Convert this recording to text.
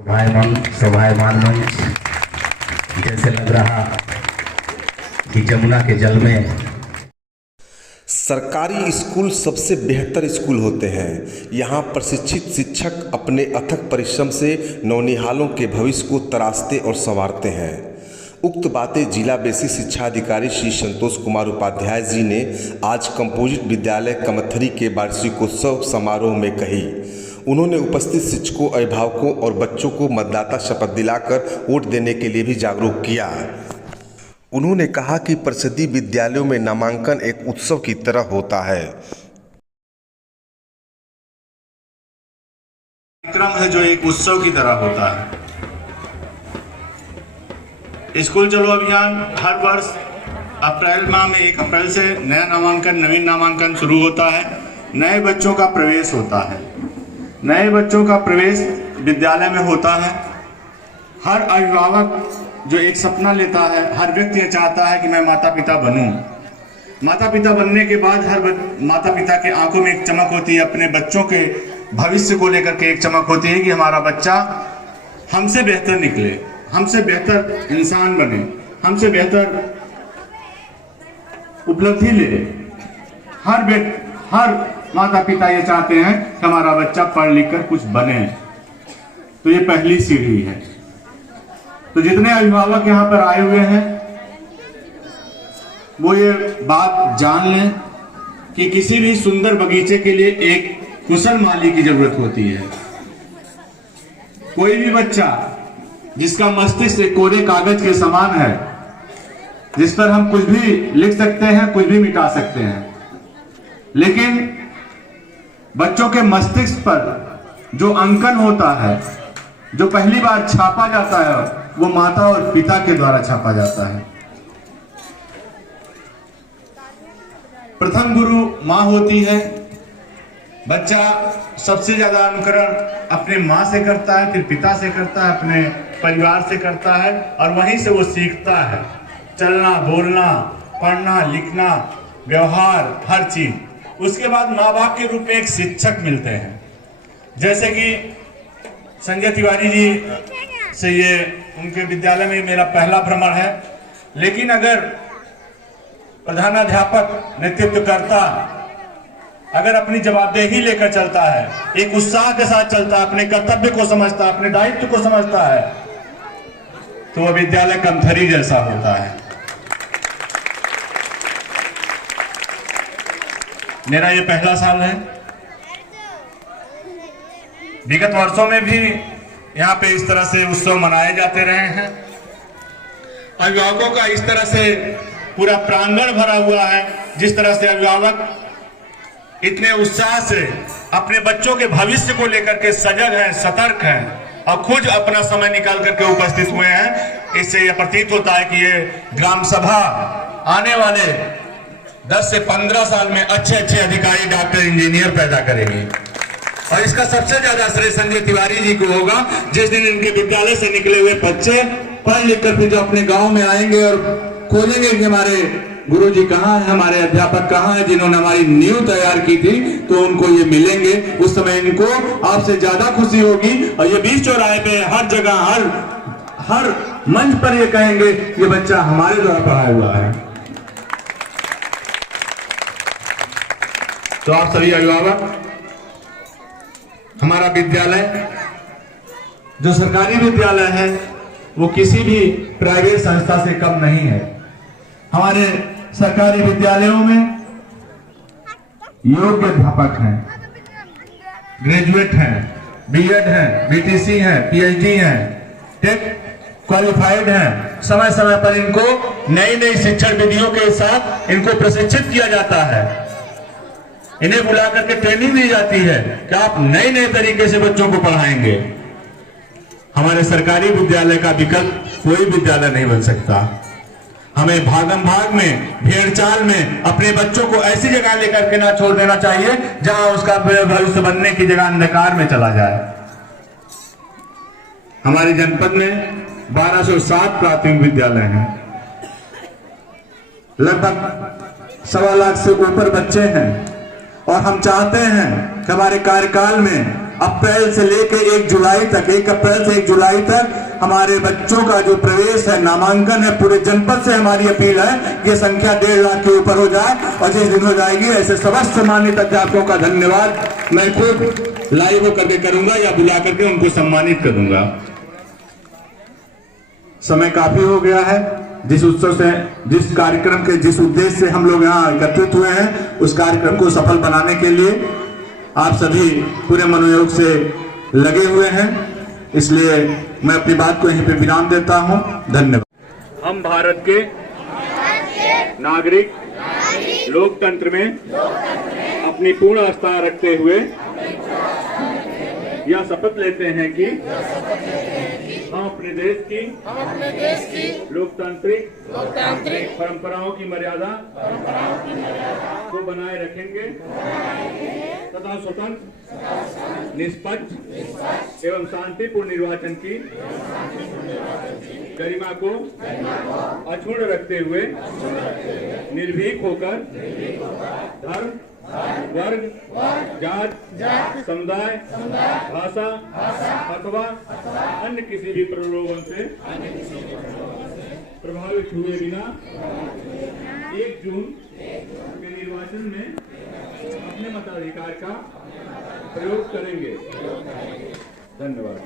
शोभायमान मंच जैसे लग रहा कि जमुना के जल में। सरकारी स्कूल सबसे बेहतर स्कूल होते हैं। यहाँ प्रशिक्षित शिक्षक अपने अथक परिश्रम से नौनिहालों के भविष्य को तराशते और संवारते हैं। उक्त बातें जिला बेसिक शिक्षा अधिकारी श्री संतोष कुमार उपाध्याय जी ने आज कंपोजिट विद्यालय कमथरी के वार्षिकोत्सव समारोह में कही। उन्होंने उपस्थित शिक्षकों, अभिभावकों और बच्चों को मतदाता शपथ दिलाकर वोट देने के लिए भी जागरूक किया। उन्होंने कहा कि परिषदीय विद्यालयों में नामांकन एक उत्सव की तरह होता है। कार्यक्रम है जो एक उत्सव की तरह होता है। स्कूल चलो अभियान हर वर्ष अप्रैल माह में 1 अप्रैल से नया नामांकन, नवीन नामांकन शुरू होता है। नए बच्चों का प्रवेश होता है। नए बच्चों का प्रवेश विद्यालय में होता है। हर अभिभावक जो एक सपना लेता है, हर व्यक्ति चाहता है कि मैं माता पिता बनूं। माता पिता बनने के बाद हर माता पिता के आंखों में एक चमक होती है, अपने बच्चों के भविष्य को लेकर के एक चमक होती है कि हमारा बच्चा हमसे बेहतर निकले, हमसे बेहतर इंसान बने, हमसे बेहतर उपलब्धि ले। हर माता पिता ये चाहते हैं कि हमारा बच्चा पढ़ लिख कर कुछ बने। तो ये पहली सीढ़ी है। तो जितने अभिभावक यहाँ पर आए हुए हैं वो ये बात जान लें कि किसी भी सुंदर बगीचे के लिए एक कुशल माली की जरूरत होती है। कोई भी बच्चा जिसका मस्तिष्क एक कोरे कागज के समान है, जिस पर हम कुछ भी लिख सकते हैं, कुछ भी मिटा सकते हैं, लेकिन बच्चों के मस्तिष्क पर जो अंकन होता है, जो पहली बार छापा जाता है, वो माता और पिता के द्वारा छापा जाता है। प्रथम गुरु माँ होती है। बच्चा सबसे ज्यादा अनुकरण अपने माँ से करता है, फिर पिता से करता है, अपने परिवार से करता है, और वहीं से वो सीखता है चलना, बोलना, पढ़ना, लिखना, व्यवहार, हर चीज। उसके बाद माँ बाप के रूप में एक शिक्षक मिलते हैं। जैसे कि संजय तिवारी जी से ये उनके विद्यालय में मेरा पहला भ्रमण है, लेकिन अगर प्रधानाध्यापक नेतृत्व करता, अगर अपनी जवाबदेही लेकर चलता है, एक उत्साह के साथ चलता है, अपने कर्तव्य को समझता है, अपने दायित्व को समझता है, तो वह विद्यालय कमथरी जैसा होता है। मेरा ये पहला साल है। विगत वर्षों में भी यहाँ पे इस तरह से उत्सव मनाए जाते रहे हैं। अभिभावकों का इस तरह से पूरा प्रांगण भरा हुआ है। जिस तरह से अभिभावक इतने उत्साह से अपने बच्चों के भविष्य को लेकर के सजग हैं, सतर्क हैं और खुद अपना समय निकाल करके उपस्थित हुए हैं, इससे यह प्रतीत होता है कि ये ग्राम सभा आने वाले 10 से 15 साल में अच्छे अधिकारी, डॉक्टर, इंजीनियर पैदा करेगी। और इसका सबसे ज्यादा श्रेय संजय तिवारी जी को होगा, जिस दिन इनके विद्यालय से निकले हुए बच्चे पढ़ लिख कर फिर जो अपने गांव में आएंगे और खोजेंगे कि हमारे गुरुजी कहाँ हैं, हमारे अध्यापक कहाँ हैं, जिन्होंने हमारी नींव तैयार की थी, तो उनको ये मिलेंगे। उस समय इनको आपसे ज्यादा खुशी होगी। और ये बीच चौराहे पे हर जगह, हर मंच पर ये कहेंगे ये बच्चा हमारे द्वारा पढ़ाया हुआ है। तो आप सभी अभिभावक, हमारा विद्यालय जो सरकारी विद्यालय है वो किसी भी प्राइवेट संस्था से कम नहीं है। हमारे सरकारी विद्यालयों में योग्य अध्यापक हैं, ग्रेजुएट हैं, बीएड हैं, बीटीसी हैं, पीएचडी हैं, टेक क्वालिफाइड हैं। समय समय पर इनको नई शिक्षण विधियों के साथ इनको प्रशिक्षित किया जाता है। इन्हें बुला करके ट्रेनिंग दी जाती है कि आप नए तरीके से बच्चों को पढ़ाएंगे। हमारे सरकारी विद्यालय का विकल्प कोई विद्यालय नहीं बन सकता। हमें भागम भाग में, भेड़चाल में अपने बच्चों को ऐसी जगह लेकर के ना छोड़ देना चाहिए जहां उसका भविष्य बनने की जगह अंधकार में चला जाए। हमारे जनपद में 1207 प्राथमिक विद्यालय हैं। लगभग 1.25 लाख से ऊपर बच्चे हैं, और हम चाहते हैं कि हमारे कार्यकाल में अप्रैल से लेकर 1 जुलाई तक, 1 अप्रैल से 1 जुलाई तक हमारे बच्चों का जो प्रवेश है, नामांकन है, पूरे जनपद से हमारी अपील है कि संख्या 1.5 लाख के ऊपर हो जाए और जिस दिन हो जाएगी ऐसे समस्त सम्मानित अध्यापकों का धन्यवाद मैं खुद लाइव होकर के करूंगा या बुला करके उनको सम्मानित करूंगा। समय काफी हो गया है। जिस उत्सव से, जिस कार्यक्रम के, जिस उद्देश्य से हम लोग यहाँ एकत्रित हुए हैं, उस कार्यक्रम को सफल बनाने के लिए आप सभी पूरे मनोयोग से लगे हुए हैं, इसलिए मैं अपनी बात को यहीं पे विराम देता हूं। धन्यवाद। हम भारत के नागरिक लोकतंत्र में अपनी पूर्ण आस्था रखते हुए यह शपथ लेते हैं कि हम अपने देश की लोकतांत्रिक परंपराओं की मर्यादा को बनाए रखेंगे तथा स्वतंत्र, निष्पक्ष एवं शांतिपूर्ण निर्वाचन की गरिमा को अक्षुण्ण रखते हुए निर्भीक होकर धर्म, वर्ग, जात, समुदाय, भाषा अथवा अन्य किसी भी प्रलोभन से प्रभावित हुए बिना 1 जून के निर्वाचन में अपने मताधिकार का प्रयोग करेंगे। धन्यवाद।